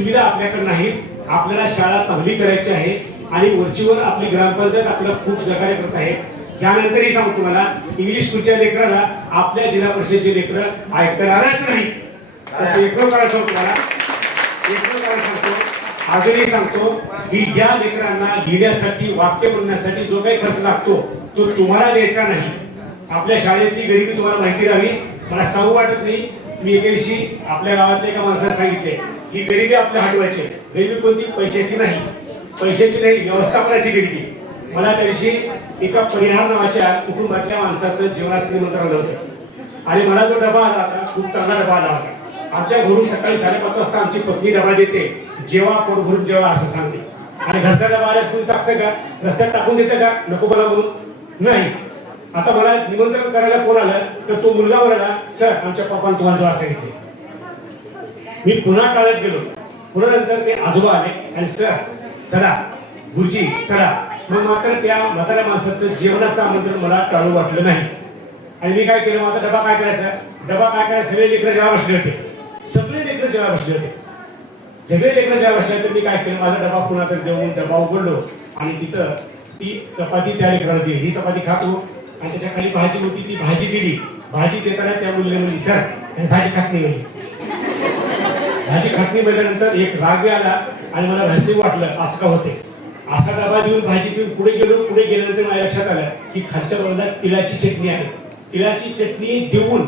सुविधा आपल्याकडे नाहीत. आपल्याला शाळा चांगली करायची आहे आणि वरचीवर आपली ग्रामपंचायत आपल्याला खूप सहकार्य करत आहे. त्यानंतरही सांगतो तुम्हाला इंग्लिश स्कूलच्या लेकराला आपल्या जिल्हा परिषदेचे लेकरं ऐकणारच नाही तर एक करायचं तुम्हाला एक करायला सांगतो. अजूनही सांगतो की ज्या लेकरांना लिहिण्यासाठी वाक्य बनण्यासाठी जो काही खर्च लागतो तो तुम्हाला द्यायचा नाही. आपल्या शाळेतली गरिबी तुम्हाला माहिती राहावी मला सांगू वाटत नाही. मी एके दिवशी आपल्या गावातल्या एका माणसाला सांगितले ही गरिबी आपल्या हटवायची गरिबी कोणती? पैशाची नाही. पैशाची नाही व्यवस्थापनाची गरिबी मला त्या दिवशी एका परिहार नावाच्या कुटुंबातल्या माणसाचं जीवनाचं निमंत्रण आलं होतं. आणि मला जो डबा आला होता खूप चांगला डबा आला होता. आमच्या घरून सकाळी साडेपाच वाजता आमची पत्नी डबा देते जेव्हा पोट भरून जेव्हा असं सांगते. आणि घरचा डबा आल्यास तुम्ही टाकतं का? रस्त्यात टाकून देतं का? नको मला म्हणून. नाही. आता मला निमंत्रण करायला कोण आलं तर तो मुलगा म्हणाला सर आमच्या पप्पाने तुम्हाला जेव्हा सांगितले मी पुन्हा टाळत गेलो. पुन्हा नंतर ते आजोबा आले आणि सर चला गुरुजी चला. मग मात्र त्या म्हाताऱ्या माणसाचं जेवणाचं आमंत्रण मला टाळू वाटलं नाही. आणि मी काय केलं माझा डबा काय करायचा? डबा काय करायचा? सगळे लेकरं जेव्हा बसले होते. सगळे लेकरं जेव्हा बसले होते. सगळे लेकरं जेव्हा बसले होते मी काय केलं माझा डबा पुन्हा तर देऊन डबा उघडलो. आणि तिथं ती चपाती त्या लेकराला दिली. ही चपाती खातो आणि त्याच्याखाली भाजी होती ती भाजी दिली. भाजी देताना त्या मुलीने म्हणली सर आणि भाजी खात नाही म्हणली भाजी खात नाही म्हणल्यानंतर एक राग आला आणि मला रहस्य वाटलं असं का होते? असा डबा देऊन भाजी देऊन पुढे गेलो पुढे गेल्यानंतर माझ्या लक्षात आलं की खालच्या बाजूला तिळाची चटणी आहे. तिळाची चटणी देऊन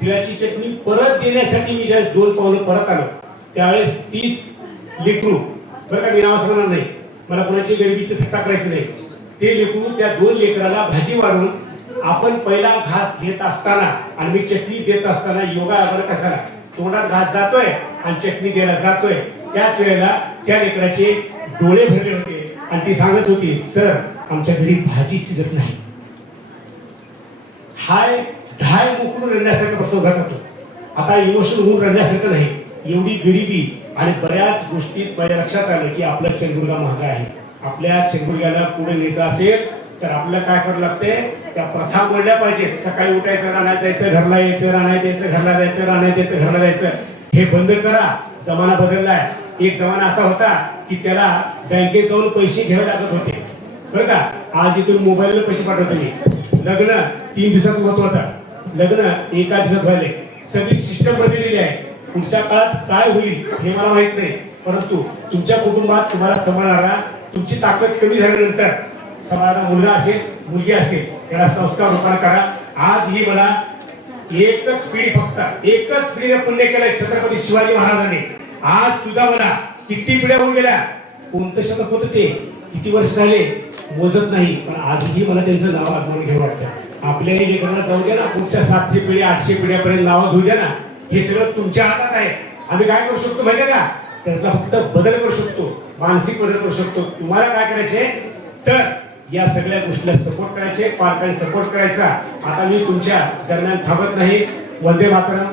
तिळाची चटणी परत देण्यासाठी मी ज्यावेळेस दोन पावलं परत आलो त्यावेळेस तीच लिटरू बरं का मी नाव सांगणार नाही. मला कोणाची गरिबीचं थट्टा करायची नाही. ते लेकरू त्या दोन लेकराला भाजी वाढून आपण पहिला घास घेत असताना आणि मी चटणी देत असताना योगा बरं कसा तोंडात घास जातोय आणि चटणी द्यायला जातोय. त्याच वेळेला त्या लेकराचे डोळे भरले होते आणि ती सांगत होती सर आमच्या घरी भाजी शिजत नाही. हाय धाय मोकळून रडण्यासारखा प्रसंग होतो. आता इमोशन होऊन रडण्यासारखं नाही. एवढी गरिबी आणि बऱ्याच गोष्टीत माझ्या लक्षात आलं की आपला चंदुर्गा महाग आहे. आपल्या चिरमुलग्याला पुढे न्यायचं असेल तर आपल्याला काय करावं लागते? त्या प्रथा मोडल्या पाहिजेत. सकाळी उठायचं राहण्यात जायचं घरला यायचं राहण्यात यायचं घरला जायचं राहण्यात यायचं घरला जायचं. हे बंद करा. जमाना बदललाय. एक जमाना असा होता की त्याला बँकेत जाऊन पैसे घ्यावे लागत होते. बरं का? आज इथून मोबाईलला पैसे पाठवतो मी. लग्न तीन दिवसाचं होत होता. लग्न एका दिवसात व्हायले. सगळी सिस्टम बदललेली आहे. पुढच्या काळात काय होईल हे मला माहीत नाही. परंतु तुमच्या कुटुंबात तुम्हाला सांभाळणारा तुमची ताकद कमी झाल्यानंतर समाजाला मुलगा असेल मुलगी असेल त्याला संस्कार रूपाला करा. आज ही मला एकच पिढी फक्त एकच पिढीने पुण्य केलंय छत्रपती शिवाजी महाराजांनी. आज सुद्धा मला किती पिढ्या होऊन गेल्या? कोणतं शतक होतं ते? किती वर्ष झाले? मोजत नाही. पण आजही मला त्यांचं नाव आगमन घेऊ वाटतं. आपल्याही लेखनात जाऊ द्या ना पुढच्या सातशे पिढी आठशे पिढ्यापर्यंत नावं घेऊ द्या ना. हे सगळं तुमच्या हातात आहे. आम्ही काय करू शकतो माहिती का? त्याचा फक्त बदल करू शकतो मानसिक बदल करू शकतो. तुम्हाला काय करायचे तर या सगळ्या गोष्टीला सपोर्ट करायचे पालकांनी सपोर्ट करायचा. आता मी तुमच्या दरम्यान थांबत नाही. वंदे मातरम.